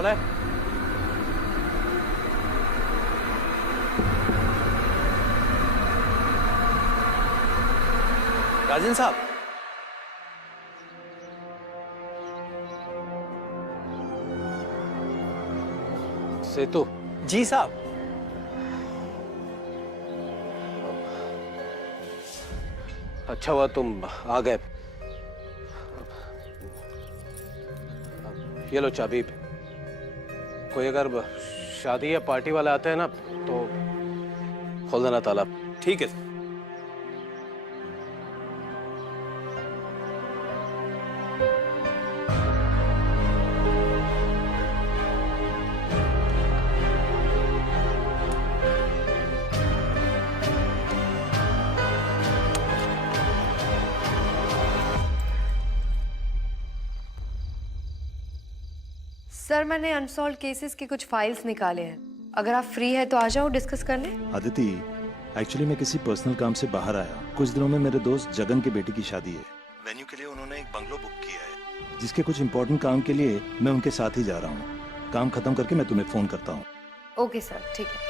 कौन है? राजन साहब। सेतु जी साहब। अच्छा हुआ तुम आ गए। ये लो चाबी। कोई अगर शादी या पार्टी वाले आते हैं ना तो खोल देना ताला। ठीक है। सर मैंने अनसॉल्व केसेस के कुछ फाइल्स निकाले हैं, अगर आप फ्री है तो आ जाओ डिस्कस करने। आदिति, एक्चुअली मैं किसी पर्सनल काम से बाहर आया। कुछ दिनों में मेरे दोस्त जगन की बेटी की शादी है। वेन्यू के लिए उन्होंने एक बंगलो बुक किया है, जिसके कुछ इंपॉर्टेंट काम के लिए मैं उनके साथ ही जा रहा हूँ। काम खत्म करके मैं तुम्हें फोन करता हूँ। ओके सर, ठीक है।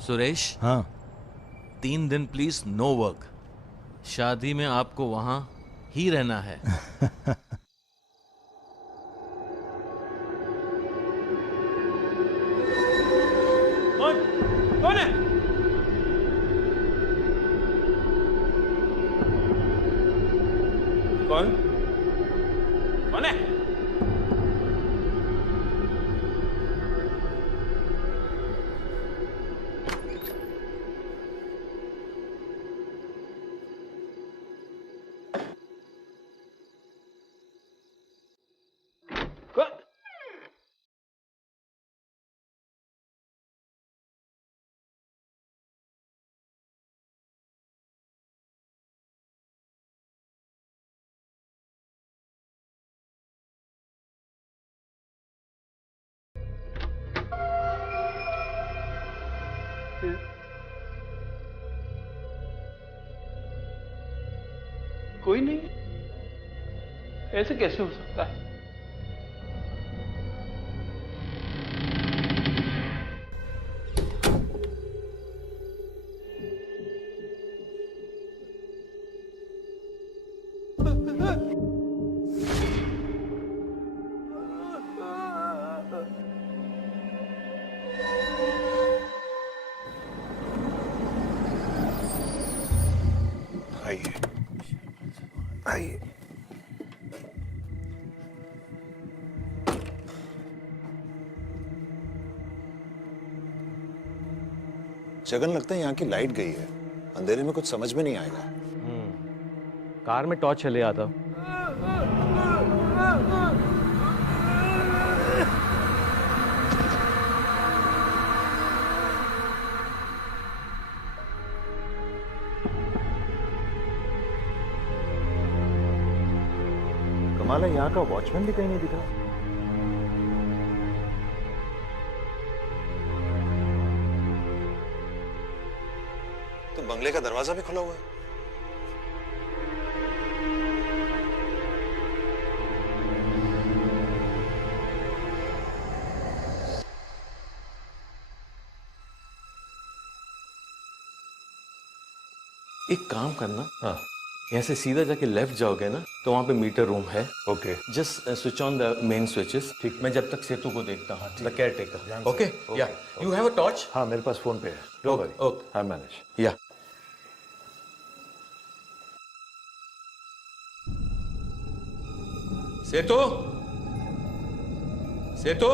सुरेश, हाँ 3 दिन प्लीज नो वर्क। शादी में आपको वहां ही रहना है। कौन है? कौन? कौन है? कोई नहीं। ऐसे कैसे हो सकता है? आइए आइए। जगन, लगता है यहाँ की लाइट गई है। अंधेरे में कुछ समझ में नहीं आएगा। कार में टॉर्च चले आता। कमाल है, यहाँ का वॉचमैन भी कहीं नहीं दिखा। तो बंगले का दरवाजा भी खुला हुआ है। एक काम करना, हाँ, यहाँ से सीधा जाके लेफ्ट जाओगे ना तो वहाँ पे मीटर रूम है। Okay, just switch on the main switches. ठीक। मैं जब तक सेतु को देखता हूँ, द केयर टेकर। ओके, या यू हैव अ टॉर्च? हाँ, मेरे पास फोन पे है। Don't worry, okay, I manage. या सेतु, सेतु,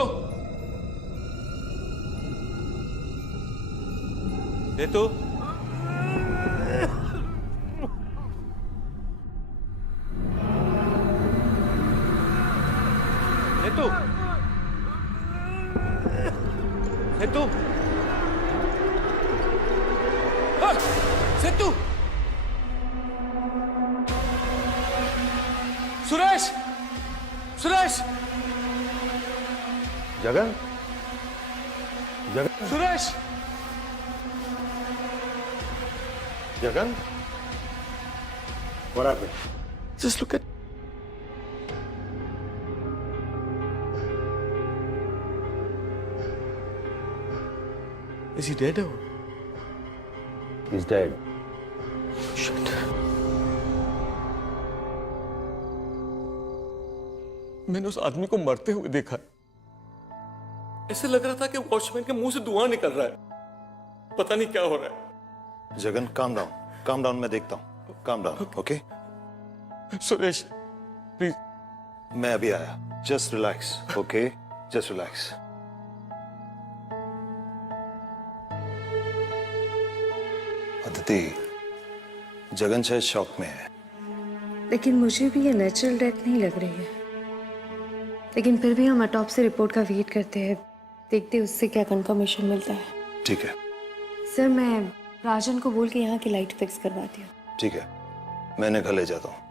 ऋतु, ऋतु, ऋतु, ऋतु, Suresh, Suresh, Jagan, Jagan, Suresh, Jagan, what happened? Just look at. Is he dead or? He's dead. Shit. मैंने उस आदमी को मरते हुए देखा। ऐसे लग रहा था कि वॉचमैन के मुंह से धुआं निकल रहा है। पता नहीं क्या हो रहा है। जगन, काम डाउन, मैं देखता हूँ। Calm down, okay? Suresh, please. मैं अभी आया। Just relax, okay? Just relax. Aditi, Jagan शायद शॉक में है। लेकिन मुझे भी ये नेचुरल डेथ नहीं लग रही है। लेकिन फिर भी हम ऑटोप्सी रिपोर्ट का वेट करते हैं, देखते हैं उससे क्या कंफर्मेशन मिलता है। ठीक है, सर, मैं राजन को बोल के यहाँ की लाइट फिक्स करवाती हूँ। ठीक है, मैं इन्हें घर ले जाता हूँ।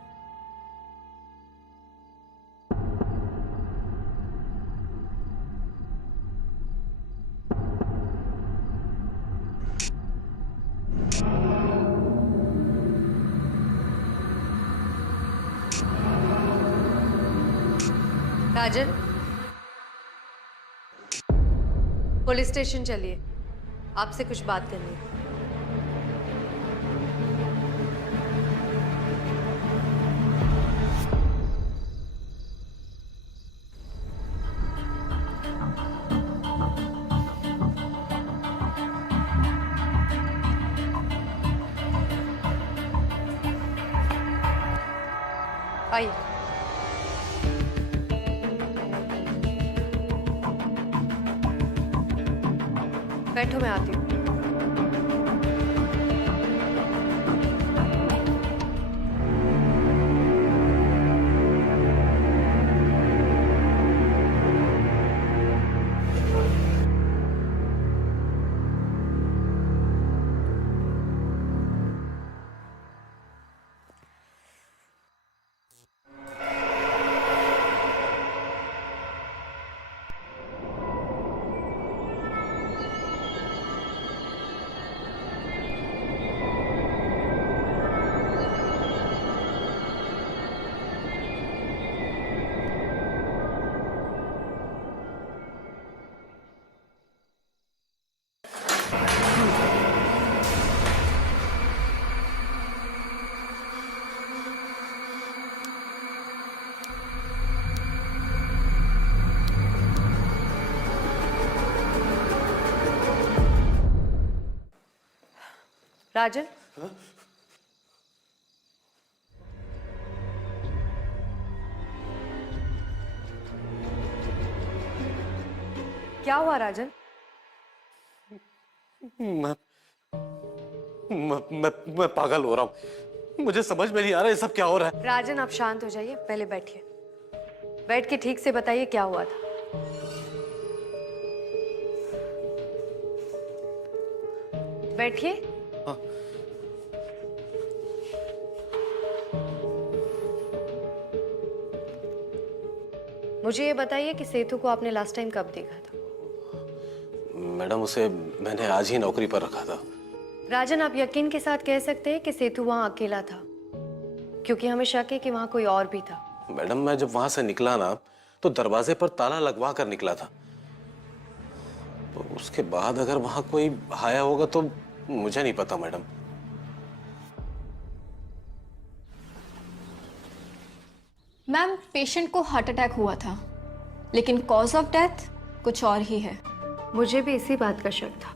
राजन, पुलिस स्टेशन चलिए, आपसे कुछ बात करनी है। आइए। बैठो, मैं आती हूँ। राजन, क्या हुआ राजन? मैं पागल हो रहा हूँ। मुझे समझ में नहीं आ रहा ये सब क्या हो रहा है। राजन, आप शांत हो जाइए, पहले बैठिए। बैठ के ठीक से बताइए क्या हुआ था। बैठिए। मुझे ये बताइए कि सेतु को आपने लास्ट टाइम कब देखा था? मैडम, उसे मैंने आज ही नौकरी पर रखा था। राजन, आप यकीन के साथ कह सकते हैं कि सेतु वहां अकेला था, क्योंकि हमें शक है कि वहां कोई और भी था। मैडम, मैं जब वहां से निकला ना तो दरवाजे पर ताला लगवा कर निकला था। तो उसके बाद अगर वहां कोई आया होगा तो मुझे नहीं पता मैडम। मैम, पेशेंट को हार्ट अटैक हुआ था, लेकिन कॉज ऑफ डेथ कुछ और ही है। मुझे भी इसी बात का शक था।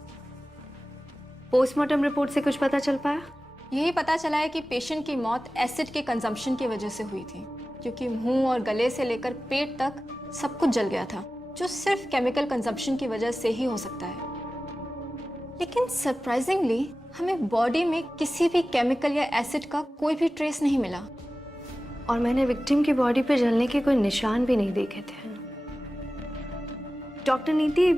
पोस्टमार्टम रिपोर्ट से कुछ पता चल पाया? यही पता चला है कि पेशेंट की मौत एसिड के कंजम्पशन की वजह से हुई थी, क्योंकि मुंह और गले से लेकर पेट तक सब कुछ जल गया था, जो सिर्फ केमिकल कंजम्पशन की वजह से ही हो सकता है। लेकिन सरप्राइजिंगली हमें बॉडी में किसी भी केमिकल या एसिड का कोई भी ट्रेस नहीं मिला। और मैंने विक्टिम की बॉडी पे जलने के कोई निशान भी नहीं देखे थे। डॉक्टर नीति,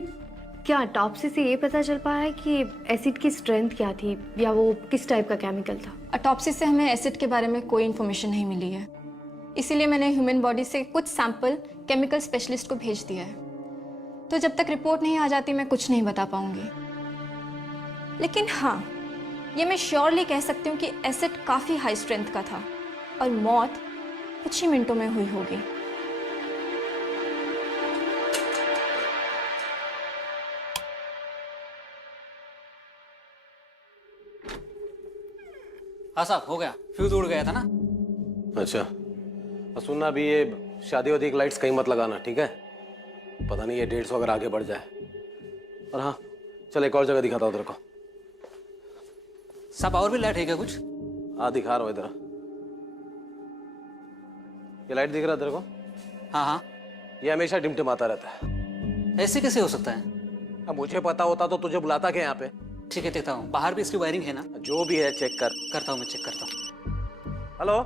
क्या ऑटोप्सी से ये पता चल पाया है कि एसिड की स्ट्रेंथ क्या थी या वो किस टाइप का केमिकल था? ऑटोप्सी से हमें एसिड के बारे में कोई इन्फॉर्मेशन नहीं मिली है, इसीलिए मैंने ह्यूमन बॉडी से कुछ सैंपल केमिकल स्पेशलिस्ट को भेज दिया है। तो जब तक रिपोर्ट नहीं आ जाती मैं कुछ नहीं बता पाऊंगी। लेकिन हाँ, ये मैं श्योरली कह सकती हूँ कि एसिड काफ़ी हाई स्ट्रेंथ का था और मौत कुछ ही मिनटों में हुई होगी। हाँ साहब, हो गया। फ्यूज उड़ गया था ना। अच्छा, और सुनना अभी ये शादी वादी की लाइट्स कहीं मत लगाना, ठीक है? पता नहीं ये डेट्स वगैरह आगे बढ़ जाए। और हाँ, चल एक और जगह दिखाता हूँ तेरे को। साहब और भी लाइट है क्या कुछ? हाँ दिखा रहा हूँ इधर। ये लाइट दिख रहा है तेरे को? हाँ हाँ। ये हमेशा टिमटिमाता रहता है। ऐसे कैसे हो सकता है? अब मुझे पता होता तो तुझे बुलाता क्या यहाँ पे? ठीक है, देखता हूँ। बाहर भी इसकी वायरिंग है ना? जो भी है चेक कर। करता हूँ, मैं चेक करता हूँ। हेलो,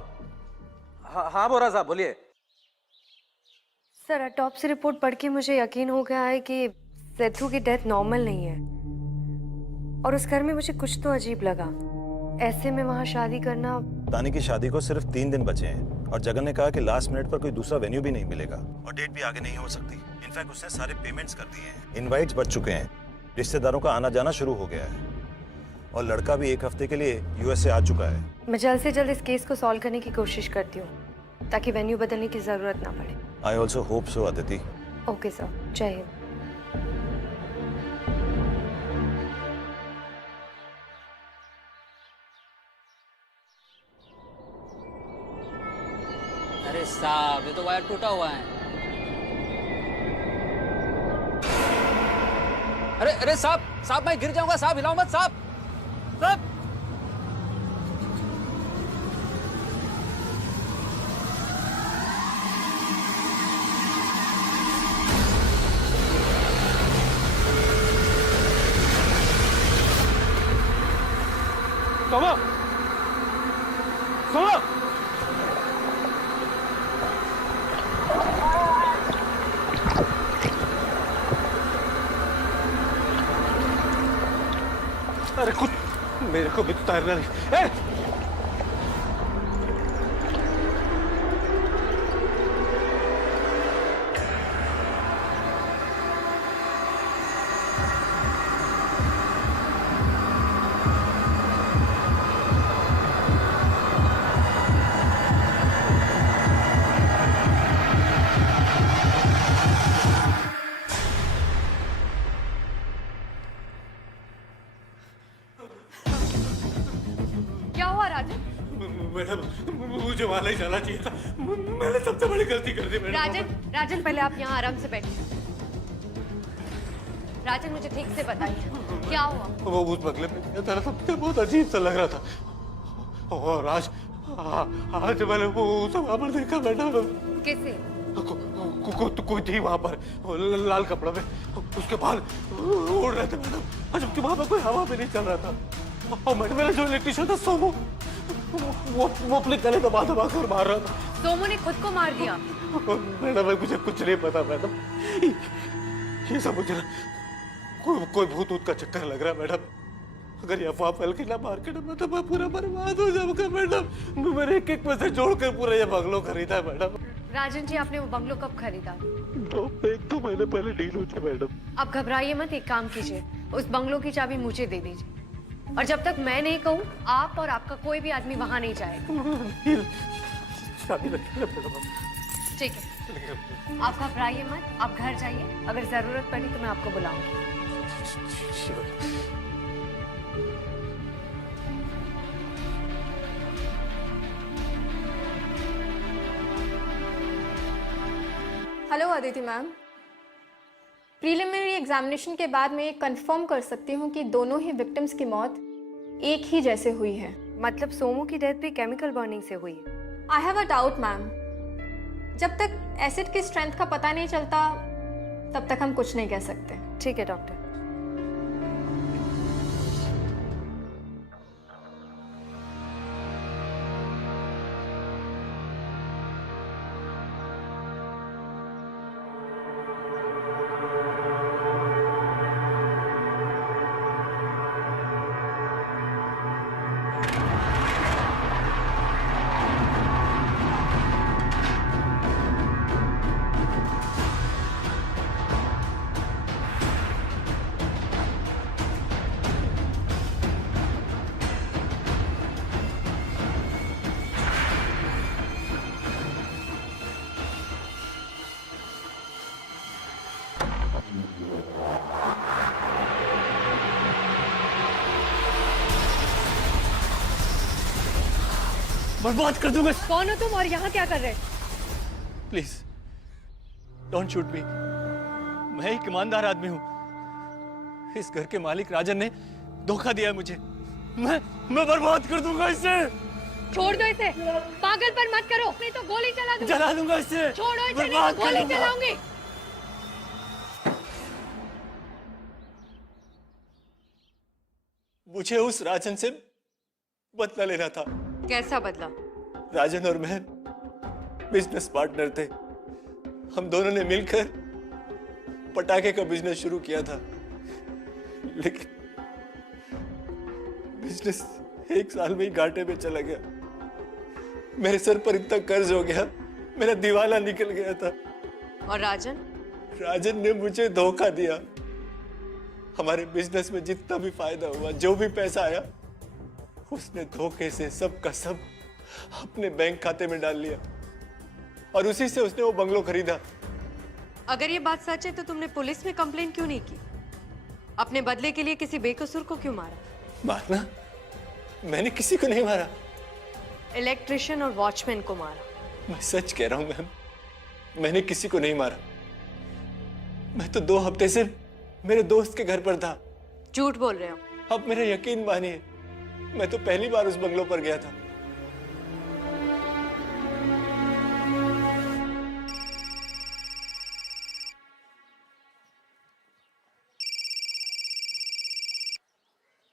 हाँ बोरा साहब बोलिए। सर, ऑटोप्सी रिपोर्ट पढ़ के मुझे यकीन हो गया है कि सेथु की डेथ नॉर्मल नहीं है। और उस घर में मुझे कुछ तो अजीब लगा। ऐसे में वहाँ शादी करना। तानी की शादी को सिर्फ 3 दिन बचे हैं और जगन ने कहा कि लास्ट मिनट पर कोई दूसरा वेन्यू भी नहीं मिलेगा और डेट भी आगे नहीं हो सकती। इनफैक्ट उसने सारे पेमेंट्स कर दिए हैं, इनवाइट्स बच चुके हैं, रिश्तेदारों का आना जाना शुरू हो गया है और लड़का भी 1 हफ्ते के लिए यूएस से आ चुका है। मैं जल्द से जल्द इस केस को सॉल्व करने की कोशिश करती हूँ ताकि वेन्यू बदलने की जरूरत ना पड़े। I also hope so Aditi. Okay sir, जय हिंद। अरे साहब, ये तो वायर टूटा हुआ है। अरे साहब मैं गिर जाऊंगा साहब, हिलाओ मत साहब। साहब सोमा, सोमा, अरे कुछ मेरे को भी तो तैरना नहीं। क्या हुआ राजन? मैडम, मुझे वहां नहीं जाना चाहिए था। मैंने सबसे बड़ी गलती कर दी मैडम। राजन पहले आप यहाँ आराम से बैठिए। राजन, मुझे ठीक से बताइए क्या हुआ? वो उस बंगले में गया था, सबसे बहुत अजीब सा लग रहा था। और आज मैंने वो वहां पर देखा मैडम। कैसे? कोई थी वहां पर, लाल कपड़ा में, उसके बाल उड़ रहे थे मैडम। जबकि वहां पर कोई हवा भी नहीं चल रहा था। और मैडम, मेरा जो इलेक्ट्रिशियन था सोमू, वो अपने गले दबा दबा कर मार रहा था। सोमू ने खुद को मार दिया? मैडम मुझे कुछ नहीं पता मैडम। ये सब मुझे कोई भूत का चक्कर लग रहा है मैडम। अगर ये अफवाह फैल के ना मार्केट में तो मैं पूरा बर्बाद हो जाऊंगा मैडम। मेरे एक पैसे जोड़कर पूरा ये बंगलो खरीदा है मैडम। राजन जी, आपने वो बंगलो कब खरीदा? 1-2 महीने पहले डील हुई थी मैडम। अब घबराइए मत, एक काम कीजिए, उस बंगलो की चाबी मुझे दे दीजिए और जब तक मैं नहीं कहूँ आप और आपका कोई भी आदमी वहां नहीं जाएगा। शादी रखी है मैडम। ठीक है, आप घबराइए मत, आप घर जाइए। अगर जरूरत पड़ी तो मैं आपको बुलाऊंगी। Hello Aditi ma'am, preliminary examination के बाद मैं ये कंफर्म कर सकती हूँ कि दोनों ही विक्टिम्स की मौत एक ही जैसे हुई है। मतलब सोमू की डेथ भी केमिकल बर्निंग से हुई है? I have a doubt ma'am. जब तक एसिड की स्ट्रेंथ का पता नहीं चलता तब तक हम कुछ नहीं कह सकते। ठीक है डॉक्टर। बर्बाद कर दूंगा। कौन हो तुम और यहाँ क्या कर रहे? प्लीज डोंट शूट मी। मैं एक ईमानदार आदमी हूँ। इस घर के मालिक राजन ने धोखा दिया है मुझे। मैं बर्बाद कर दूंगा इसे। छोड़ दो इसे, पागल पर मत करो, नहीं तो गोली चला दूंगी। जला दूंगा इसे। छोड़ो इसे, नहीं बर्बाद तो कर गोली दूंगा। चलाऊंगी। मुझे उस राजन से बदला लेना था। कैसा बदला? राजन और मैं बिजनेस पार्टनर थे। हम दोनों ने मिलकर पटाखे का बिजनेस शुरू किया था, लेकिन बिजनेस 1 साल में ही घाटे में चला गया। मेरे सर पर इतना कर्ज हो गया, मेरा दिवाला निकल गया था। और राजन? राजन ने मुझे धोखा दिया। हमारे बिजनेस में जितना भी फायदा हुआ, जो भी पैसा आया, उसने धोखे से सब का सब अपने बैंक खाते में डाल लिया और उसी से उसने वो बंगलो खरीदा। अगर ये बात सच है तो तुमने पुलिस में कंप्लेन क्यों नहीं की? अपने बदले के लिए किसी बेकसूर को क्यों मारा? मारना? मैंने किसी को नहीं मारा। इलेक्ट्रिशियन और वॉचमैन को मारा। मैं सच कह रहा हूं मैम, मैंने किसी को नहीं मारा। मैं तो 2 हफ्ते से मेरे दोस्त के घर पर था। झूठ बोल रहे हो। अब मेरा यकीन मानिए, मैं तो पहली बार उस बंगलो पर गया था।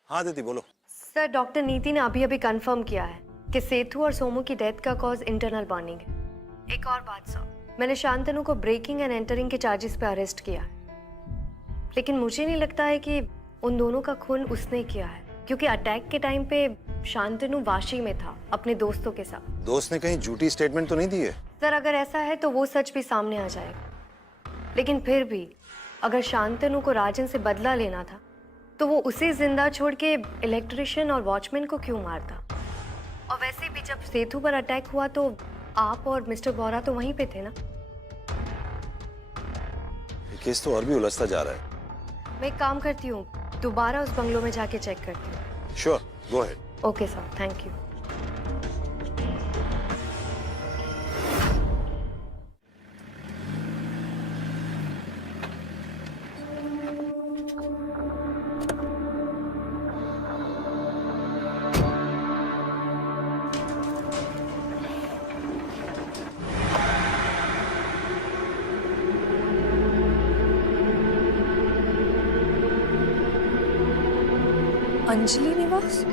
हाँ दीदी बोलो। सर, डॉक्टर नीति ने अभी अभी कंफर्म किया है कि सेतु और सोमू की डेथ का कॉज इंटरनल बर्निंग है। एक और बात सर, मैंने शांतनु को ब्रेकिंग एंड एंटरिंग के चार्जेस पे अरेस्ट किया है, लेकिन मुझे नहीं लगता है कि उन दोनों का खून उसने किया है, क्योंकि अटैक के टाइम पे शांतनु वाशी में था अपने दोस्तों के साथ। दोस्त ने कहीं झूठी स्टेटमेंट तो नहीं दी है? सर, अगर ऐसा है तो वो सच भी सामने आ जाएगा, लेकिन फिर भी अगर शांतनु को राजन से बदला लेना था तो वो उसे जिंदा छोड़ के इलेक्ट्रिशियन और वॉचमैन को क्यों मारता? और वैसे भी जब सेतु पर अटैक हुआ तो आप और मिस्टर बोरा तो वहीं पे थे ना? ये केस तो और भी उलझता जा रहा है। मैं एक काम करती हूँ, दोबारा उस बंगलो में जाके चेक करती हूँ। Sure, go ahead. Okay sir, thank you. Anjali निवास?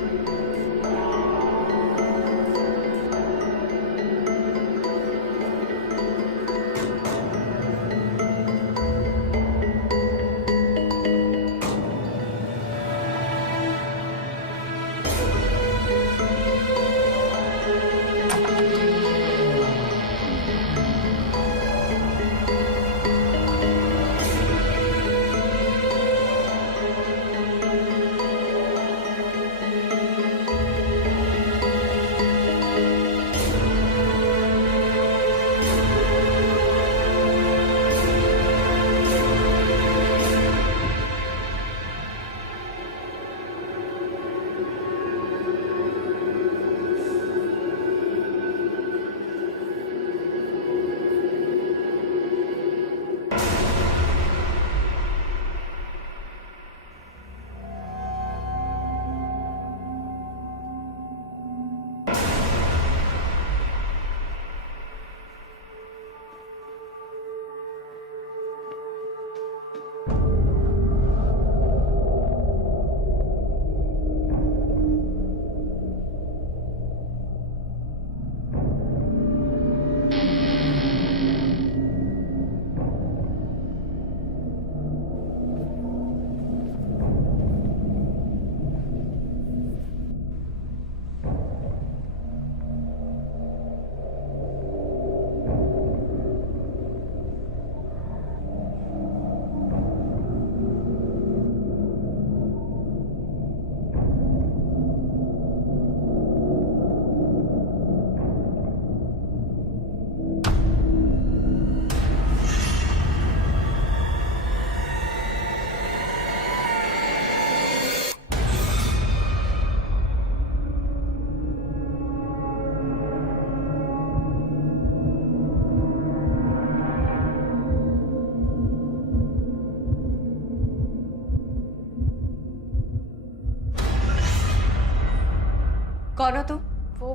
कौन हो तुम? वो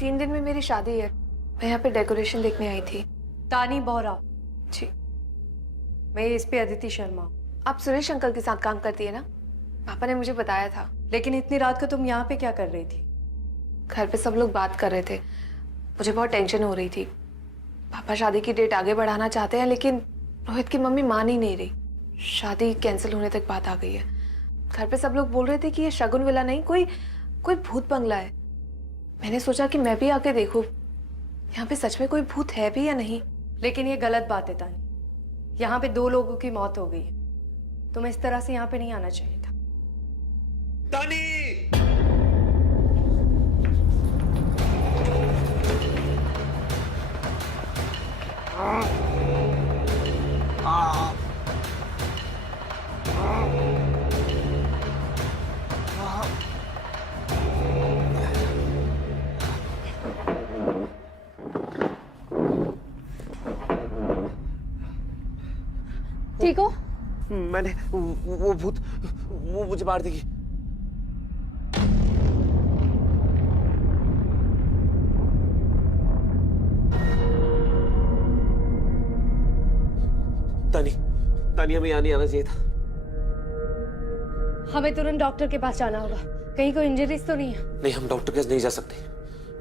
3 दिन में मेरी शादी है, मैं यहाँ पे डेकोरेशन देखने आई थी। तानी बोहरा। जी। मैं इस पे अदिति शर्मा। आप सुरेश अंकल के साथ काम करती है ना? पापा ने मुझे बताया था। लेकिन इतनी रात को तुम यहाँ पे क्या कर रही थी? घर पे सब लोग बात कर रहे थे, मुझे बहुत टेंशन हो रही थी। पापा शादी की डेट आगे बढ़ाना चाहते हैं, लेकिन रोहित की मम्मी मान ही नहीं रही। शादी कैंसिल होने तक बात आ गई है। घर पे सब लोग बोल रहे थे कि ये शगुन विला नहीं, कोई भूत बंगला है। मैंने सोचा कि मैं भी आके देखूं, यहाँ पे सच में कोई भूत है भी या नहीं। लेकिन ये गलत बात है तानी। यहाँ पे 2 लोगों की मौत हो गई है। तुम्हें इस तरह से यहाँ पे नहीं आना चाहिए था। तानी! ठीक हो? मैंने वो भूत वो मुझे मार देगी। तानी, तानी हमें यहाँ नहीं आना चाहिए था। हमें तुरंत डॉक्टर के पास जाना होगा। कहीं कोई इंजरीज तो नहीं है? नहीं, हम डॉक्टर के पास नहीं जा सकते।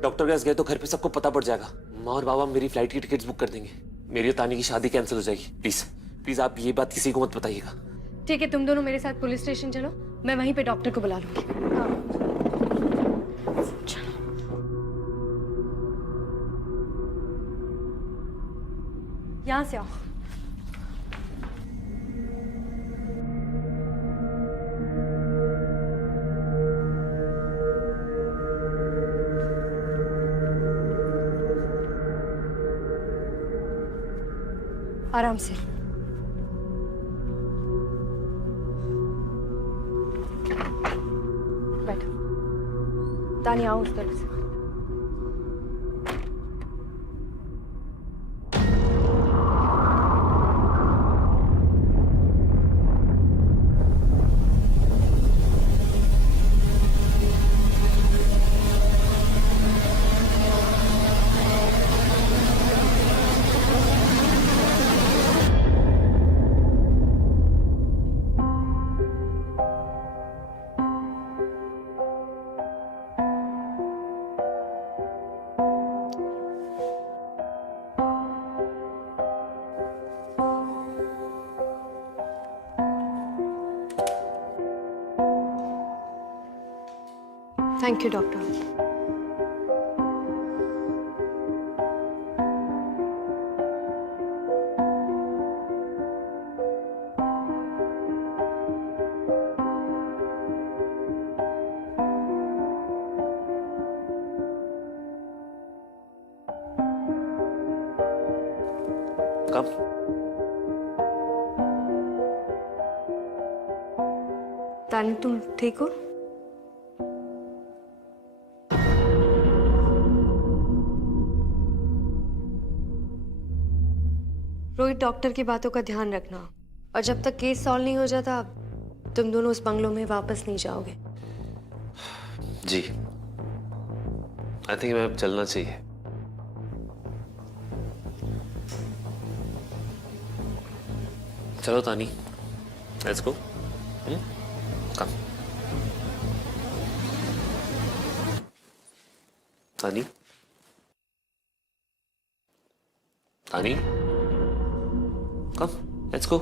डॉक्टर के पास गए तो घर पे सबको पता पड़ जाएगा। माँ और बाबा मेरी फ्लाइट की टिकट्स बुक कर देंगे। मेरी और तानी की शादी कैंसिल हो जाएगी। प्लीज प्लीज आप ये बात किसी को मत बताइएगा। ठीक है, तुम दोनों मेरे साथ पुलिस स्टेशन चलो, मैं वहीं पे डॉक्टर को बुला लूंगी। चलो। यहाँ से आओ। आराम से। बैठो। तानी आओ उस तरफ से। Thank you doctor. कब? तानी तुम ठीक हो? रोहित, डॉक्टर की बातों का ध्यान रखना, और जब तक केस सॉल्व नहीं हो जाता तुम दोनों उस बंगलों में वापस नहीं जाओगे। जी, आई थिंक मैं अब चलना चाहिए। चलो तानी, लेट्स गो। कम। तानी, तानी, कम, लेट्स गो।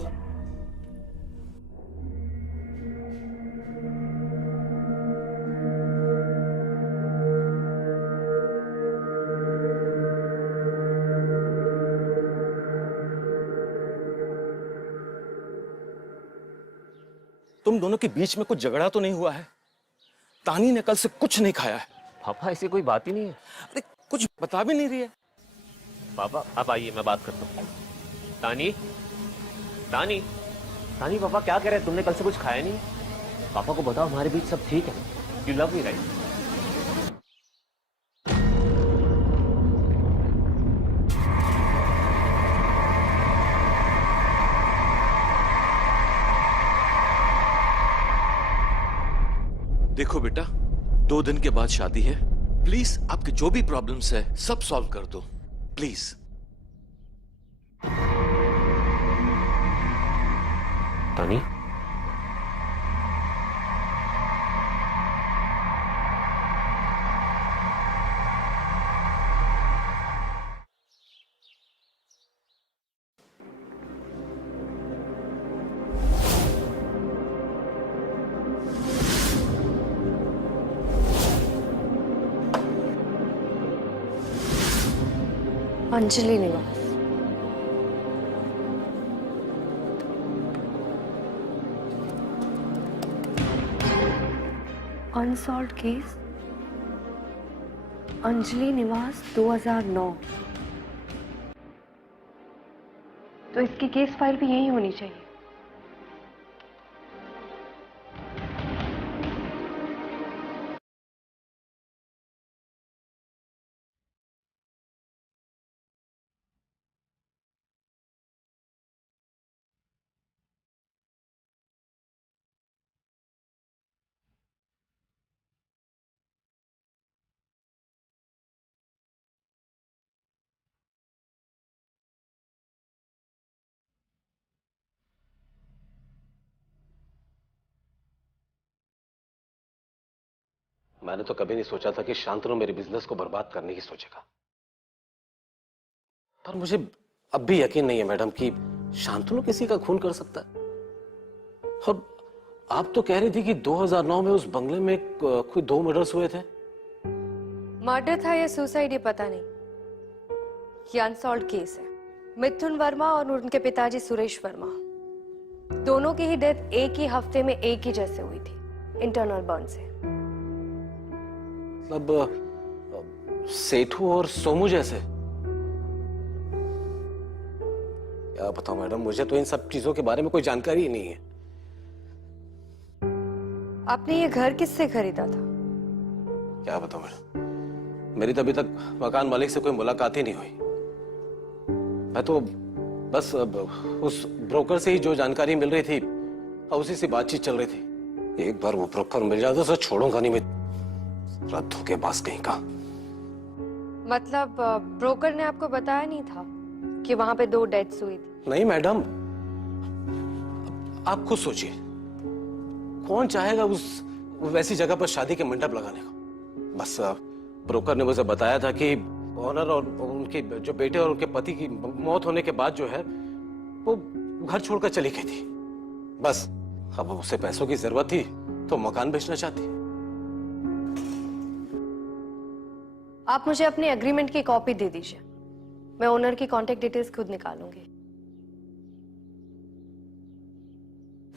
तुम दोनों के बीच में कुछ झगड़ा तो नहीं हुआ है? तानी ने कल से कुछ नहीं खाया है। पापा ऐसी कोई बात ही नहीं है। अरे कुछ बता भी नहीं रही है। पापा आप आइए, मैं बात करता हूँ। तानी, तानी, तानी, पापा क्या कह रहे हैं? तुमने कल से कुछ खाया नहीं? पापा को बताओ हमारे बीच सब ठीक है। You love me right? देखो बेटा, 2 दिन के बाद शादी है, प्लीज आपके जो भी प्रॉब्लम्स है सब सॉल्व कर दो, प्लीज। तानी, अंजलि निवास। अनसॉल्व्ड केस, अंजलि निवास 2009। तो इसकी केस फाइल भी यही होनी चाहिए। मैंने तो कभी नहीं सोचा था कि शांतनु मेरे बिजनेस को बर्बाद करने की सोचेगा, पर मुझे अब भी यकीन नहीं है मैडम कि शांतनु किसी का खून कर सकता है। और आप तो कह रही थी कि 2009 में उस बंगले में कोई 2 मर्डर्स हुए थे। मर्डर था या सुसाइड ये पता नहीं, ये अनसॉल्व्ड केस है। मिथुन वर्मा और उनके पिताजी सुरेश वर्मा, दोनों की ही डेथ एक ही हफ्ते में एक ही जैसे हुई थी, इंटरनल बर्न से। मतलब सेठू और सोमू जैसे? क्या बताऊं मैडम, मुझे तो इन सब चीजों के बारे में कोई जानकारी ही नहीं है। आपने ये घर किससे खरीदा था? क्या बताऊं मैडम, मेरी तो अभी तक मकान मालिक से कोई मुलाकात ही नहीं हुई। मैं तो बस उस ब्रोकर से ही जो जानकारी मिल रही थी उसी से बातचीत चल रही थी। एक बार वो ब्रोकर मिल जाता तो छोड़ूंगा नहीं मैं, रद्द होके पास कहीं का। मतलब ब्रोकर ने आपको बताया नहीं था कि वहां पे 2 डेथ्स हुई थी? नहीं मैडम, आप खुद सोचिए, कौन चाहेगा उस वैसी जगह पर शादी के मंडप लगाने को। बस ब्रोकर ने मुझे बताया था कि ऑनर और उनके जो बेटे और उनके पति की मौत होने के बाद जो है वो घर छोड़कर चली गई थी। बस अब उसे पैसों की जरूरत थी तो मकान बेचना चाहती। आप मुझे अपने एग्रीमेंट की कॉपी दे दीजिए, मैं ओनर की कांटेक्ट डिटेल्स खुद निकालूंगी।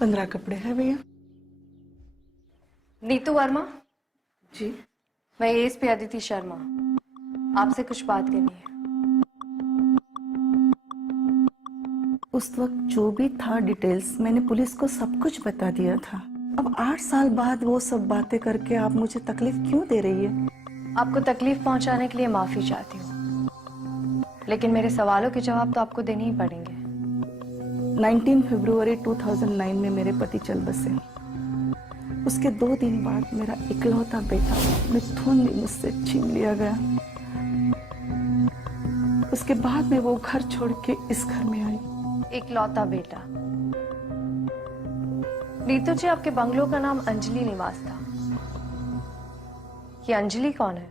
15 कपड़े हैं भैया। नीतू वर्मा जी। मैं एएसपी अदिति शर्मा, आपसे कुछ बात करनी है। उस वक्त जो भी था डिटेल्स मैंने पुलिस को सब कुछ बता दिया था। अब 8 साल बाद वो सब बातें करके आप मुझे तकलीफ क्यों दे रही है? आपको तकलीफ पहुंचाने के लिए माफी चाहती हूँ, लेकिन मेरे सवालों के जवाब तो आपको देने ही पड़ेंगे। 19 फरवरी 2009 में मेरे पति चल बसे। उसके 2 दिन बाद मेरा इकलौता बेटा मिथुन भी मुझसे छीन लिया गया। उसके बाद में वो घर छोड़ के इस घर में आई। इकलौता बेटा? नीतू जी, आपके बंगलो का नाम अंजलि निवास था। ये अंजलि कौन है?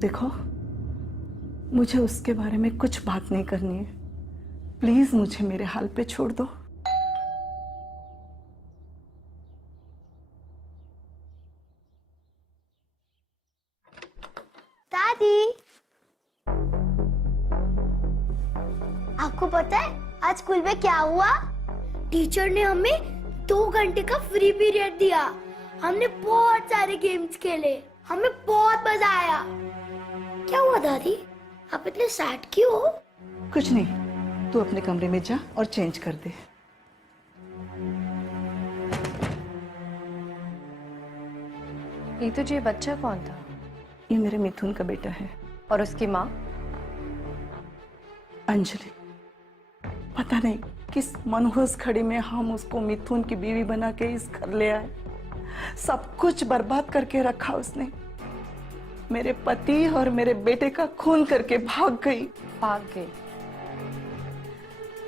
देखो, मुझे उसके बारे में कुछ बात नहीं करनी है। प्लीज मुझे मेरे हाल पे छोड़ दो। दादी, आपको पता है आज स्कूल में क्या हुआ? टीचर ने हमें 2 घंटे का फ्री पीरियड दिया। हमने बहुत सारे गेम्स खेले, हमें बहुत मजा आया। क्या हुआ दादी, आप इतने सैड क्यों हो? कुछ नहीं, तू अपने कमरे में जा और चेंज कर दे। नीतू जी, बच्चा कौन था? ये मेरे मिथुन का बेटा है। और उसकी माँ? अंजलि। पता नहीं किस मनहूस घड़ी में हम उसको मिथुन की बीवी बना के इस घर ले आए। सब कुछ बर्बाद करके रखा उसने। मेरे पति और मेरे बेटे का खून करके भाग गई। भाग गए?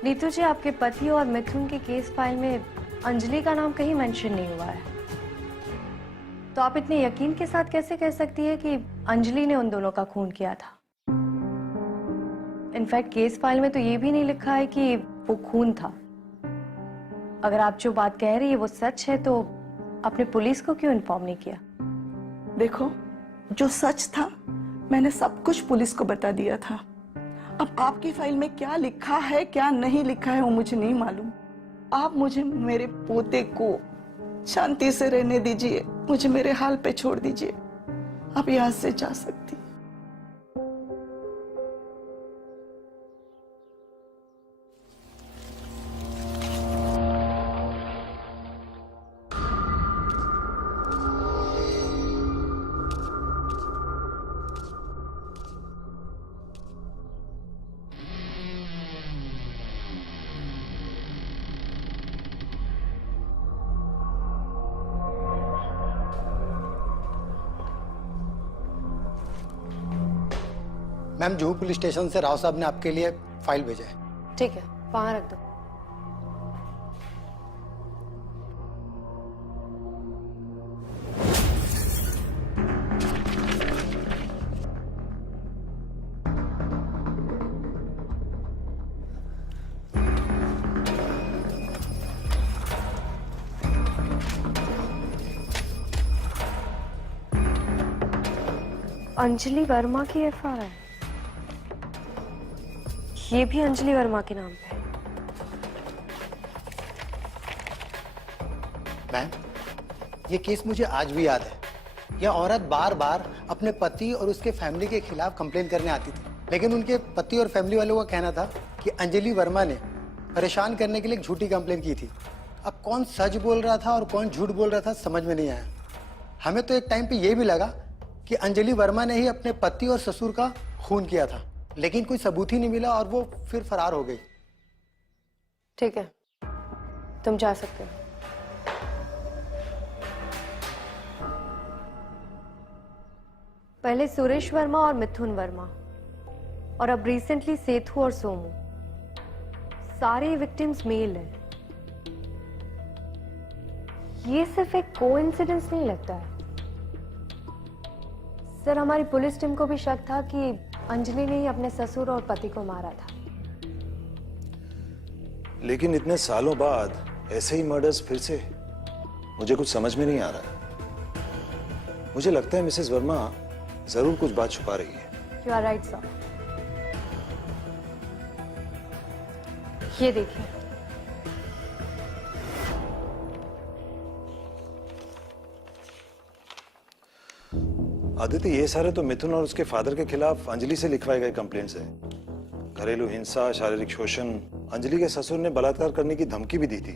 नीतू जी, आपके पति और मिथुन के केस फाइल में अंजलि का नाम कहीं मेंशन नहीं हुआ है, तो आप इतने यकीन के साथ कैसे कह सकती है कि अंजलि ने उन दोनों का खून किया था? इनफैक्ट केस फाइल में तो ये भी नहीं लिखा है कि वो खून था। अगर आप जो बात कह रही है वो सच है तो आपने पुलिस को क्यों इन्फॉर्म नहीं किया? देखो, जो सच था मैंने सब कुछ पुलिस को बता दिया था। अब आपकी फाइल में क्या लिखा है क्या नहीं लिखा है वो मुझे नहीं मालूम। आप मुझे मेरे पोते को शांति से रहने दीजिए, मुझे मेरे हाल पे छोड़ दीजिए। आप यहाँ से जा सकती। मैम, जुहू पुलिस स्टेशन से राव साहब ने आपके लिए फाइल भेजा है। ठीक है, वहां रख दो। अंजलि वर्मा की एफआईआर, ये भी अंजलि वर्मा के नाम पे है। मैम, ये केस मुझे आज भी याद है। यह औरत बार बार अपने पति और उसके फैमिली के खिलाफ कंप्लेन करने आती थी, लेकिन उनके पति और फैमिली वालों का कहना था कि अंजलि वर्मा ने परेशान करने के लिए एक झूठी कंप्लेन की थी। अब कौन सच बोल रहा था और कौन झूठ बोल रहा था समझ में नहीं आया। हमें तो एक टाइम पे ये भी लगा कि अंजलि वर्मा ने ही अपने पति और ससुर का खून किया था, लेकिन कोई सबूत ही नहीं मिला और वो फिर फरार हो गई। ठीक है, तुम जा सकते हो। पहले सुरेश वर्मा और मिथुन वर्मा, और अब रिसेंटली सेतु और सोमू, सारे विक्टिम्स मेल हैं। ये सिर्फ एक कोइंसिडेंस नहीं लगता है सर। हमारी पुलिस टीम को भी शक था कि अंजलि ने ही अपने ससुर और पति को मारा था। लेकिन इतने सालों बाद ऐसे ही मर्डर्स फिर से, मुझे कुछ समझ में नहीं आ रहा। मुझे लगता है मिसेस वर्मा जरूर कुछ बात छुपा रही है। You are right sir. ये देखिए, आदित्य, ये सारे तो मिथुन और उसके फादर के खिलाफ अंजलि से लिखवाए गए कंप्लेंट्स हैं। घरेलू हिंसा, शारीरिक शोषण, अंजलि के ससुर ने बलात्कार करने की धमकी भी दी थी।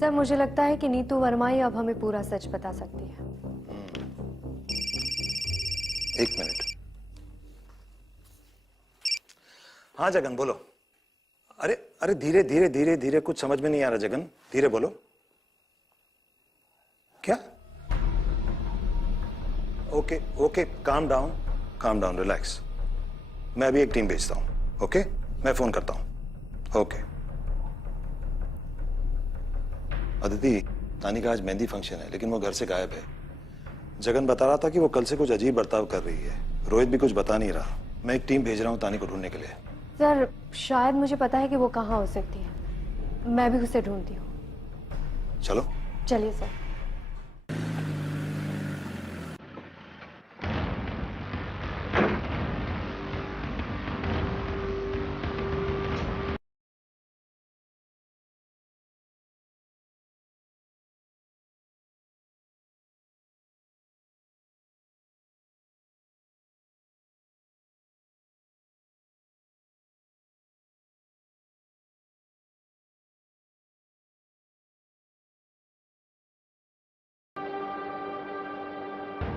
सर मुझे लगता है कि नीतू वर्मा ही अब हमें पूरा सच बता सकती है। एक मिनट। हाँ जगन, बोलो। अरे अरे, धीरे धीरे धीरे धीरे, कुछ समझ में नहीं आ रहा जगन, धीरे बोलो। क्या? Okay okay, calm down, relax. मैं अभी एक टीम भेजता हूं। ओके, मैं फोन करता हूं। ओके। अदिति, तानी का आज मेहंदी फंक्शन है, लेकिन वो घर से गायब है। जगन बता रहा था कि वो कल से कुछ अजीब बर्ताव कर रही है। रोहित भी कुछ बता नहीं रहा। मैं एक टीम भेज रहा हूं तानी को ढूंढने के लिए। सर शायद मुझे पता है कि वो कहाँ हो सकती है। मैं भी उसे ढूंढती हूँ। चलो चलिए सर।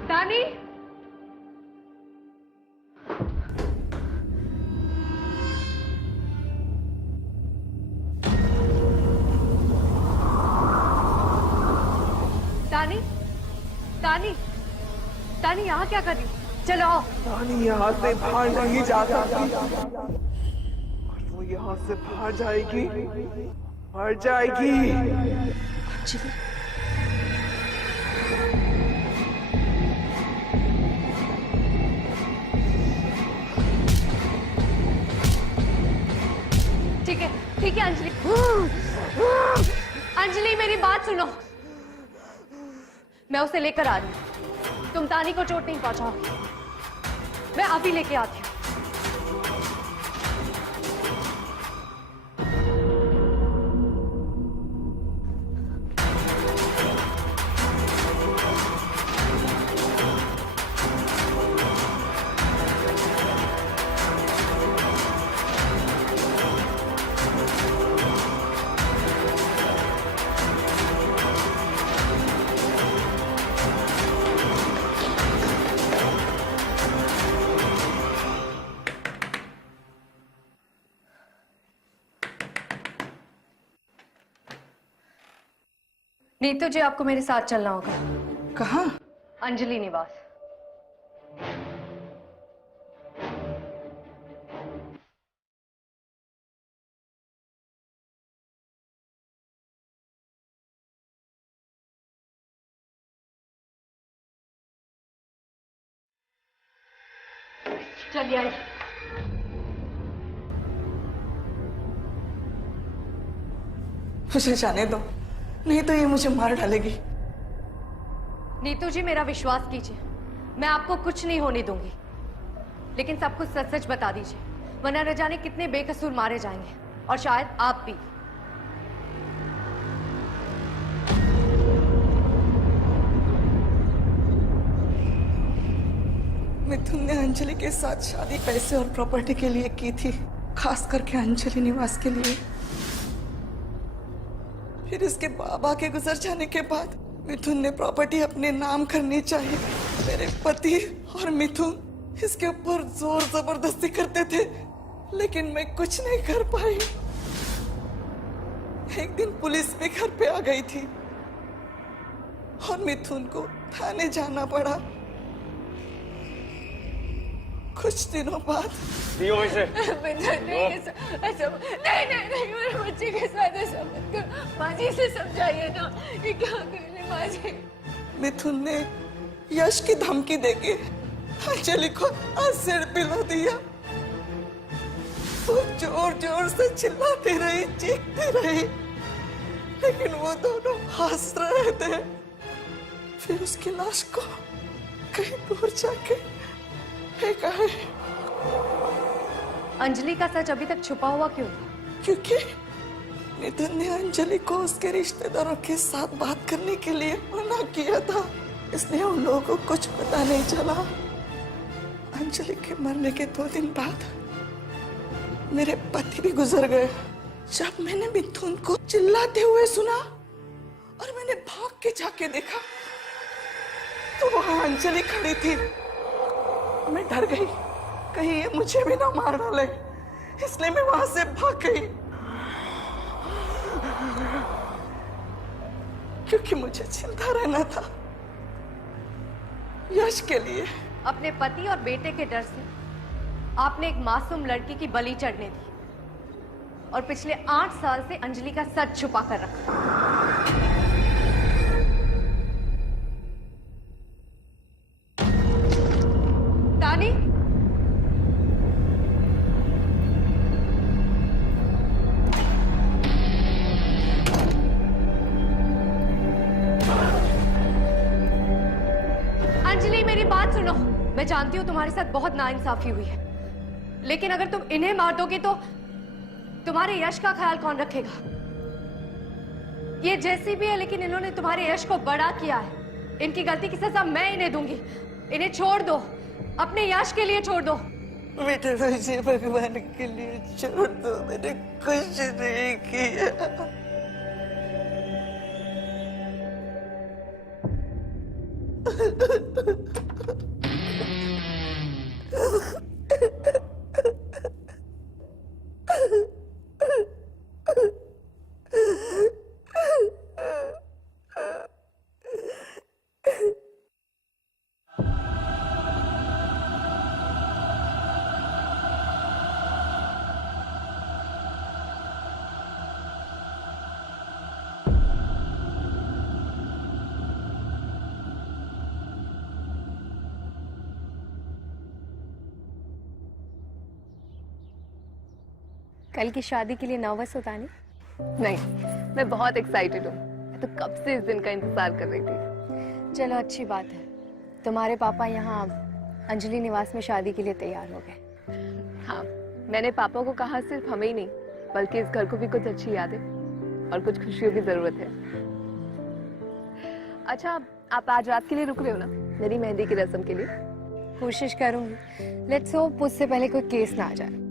तानी, तानी, तानी, तानी यहाँ क्या कर रही हो? चलो आओ। रानी यहाँ से बाहर नहीं जा सकती और वो यहाँ से बाहर जाएगी, मर जाएगी। अंजलि, ठीक है अंजलि। अंजलि मेरी बात सुनो, मैं उसे लेकर आ रही हूँ। तुम तानी को चोट नहीं पहुंचाओगी, मैं अभी लेके आती हूँ। नीतू जी, आपको मेरे साथ चलना होगा। कहाँ? अंजलि निवास। चलिए आइए। मुझे जाने दो, नहीं तो ये मुझे मार डालेगी। नीतू जी, मेरा विश्वास कीजिए, मैं आपको कुछ नहीं होने दूंगी, लेकिन सब कुछ सच सच बता दीजिए, वरना न जाने कितने बेकसूर मारे जाएंगे, और शायद आप भी। मिथुन ने अंजलि के साथ शादी पैसे और प्रॉपर्टी के लिए की थी, खास करके अंजलि निवास के लिए। फिर इसके बाबा के गुजर जाने के बाद मिथुन ने प्रॉपर्टी अपने नाम करनी चाहिए। मेरे पति और मिथुन इसके ऊपर जोर जबरदस्ती करते थे, लेकिन मैं कुछ नहीं कर पाई। एक दिन पुलिस भी घर पे आ गई थी और मिथुन को थाने जाना पड़ा। कुछ दिनों बाद नहीं, मेरे बच्चे के साथ ऐसा मत कर। माँ जी से समझाइए ना, ये क्या कर रहे माँ जी? मिथुन ने यश की धमकी देके अंजलि को एसिड पिला दिया। वो जोर जोर से चिल्लाती रही, चीखती रही, लेकिन वो दोनों हंस रहे थे। फिर उसकी लाश को कहीं दूर जाके फेंका है। अंजलि का सच अभी तक छुपा हुआ क्यों था? क्योंकि मिथुन ने अंजलि को उसके रिश्तेदारों के साथ बात करने के लिए मना किया था, इसलिए उन लोगों को कुछ पता नहीं चला। अंजलि के मरने के 2 दिन बाद मेरे पति भी गुजर गए। जब मैंने मिथुन को चिल्लाते हुए सुना और मैंने भाग के जाके देखा तो वहां अंजलि खड़ी थी। मैं डर गई, कहीं ये मुझे भी ना मार डाले, इसलिए मैं वहां से भाग गई, क्योंकि मुझे चिंता रहना था यश के लिए। अपने पति और बेटे के डर से आपने एक मासूम लड़की की बलि चढ़ने दी और पिछले 8 साल से अंजलि का सच छुपा कर रखा। तानी, अंजलि मेरी बात सुनो। मैं जानती हूँ तुम्हारे साथ बहुत नाइंसाफी हुई है, लेकिन अगर तुम इन्हें मार दोगे तो तुम्हारे यश का ख्याल कौन रखेगा? ये जैसी भी है, लेकिन इन्होंने तुम्हारे यश को बड़ा किया है। इनकी गलती की सजा मैं इन्हें दूंगी। इन्हें छोड़ दो, अपने यश के लिए छोड़ दो। बेटे मुझे भगवान के लिए छोड़ दो, मैंने कुछ नहीं किया। कल की शादी के लिए नर्वस होता नहीं? नहीं, मैं बहुत एक्साइटेड हूँ। मैं तो कब से इस दिन का इंतजार कर रही थी। चलो अच्छी बात है, तुम्हारे पापा यहाँ अंजलि निवास में शादी के लिए तैयार हो गए। हाँ, मैंने पापा को कहा सिर्फ हमें ही नहीं, बल्कि इस घर को भी कुछ अच्छी यादें और कुछ खुशियों की जरूरत है। अच्छा, आप आज रात के लिए रुक रहे हो ना मेरी मेहंदी की रस्म के लिए? कोशिश करूंगी। लेट्स होप उससे पहले कोई केस ना आ जाए।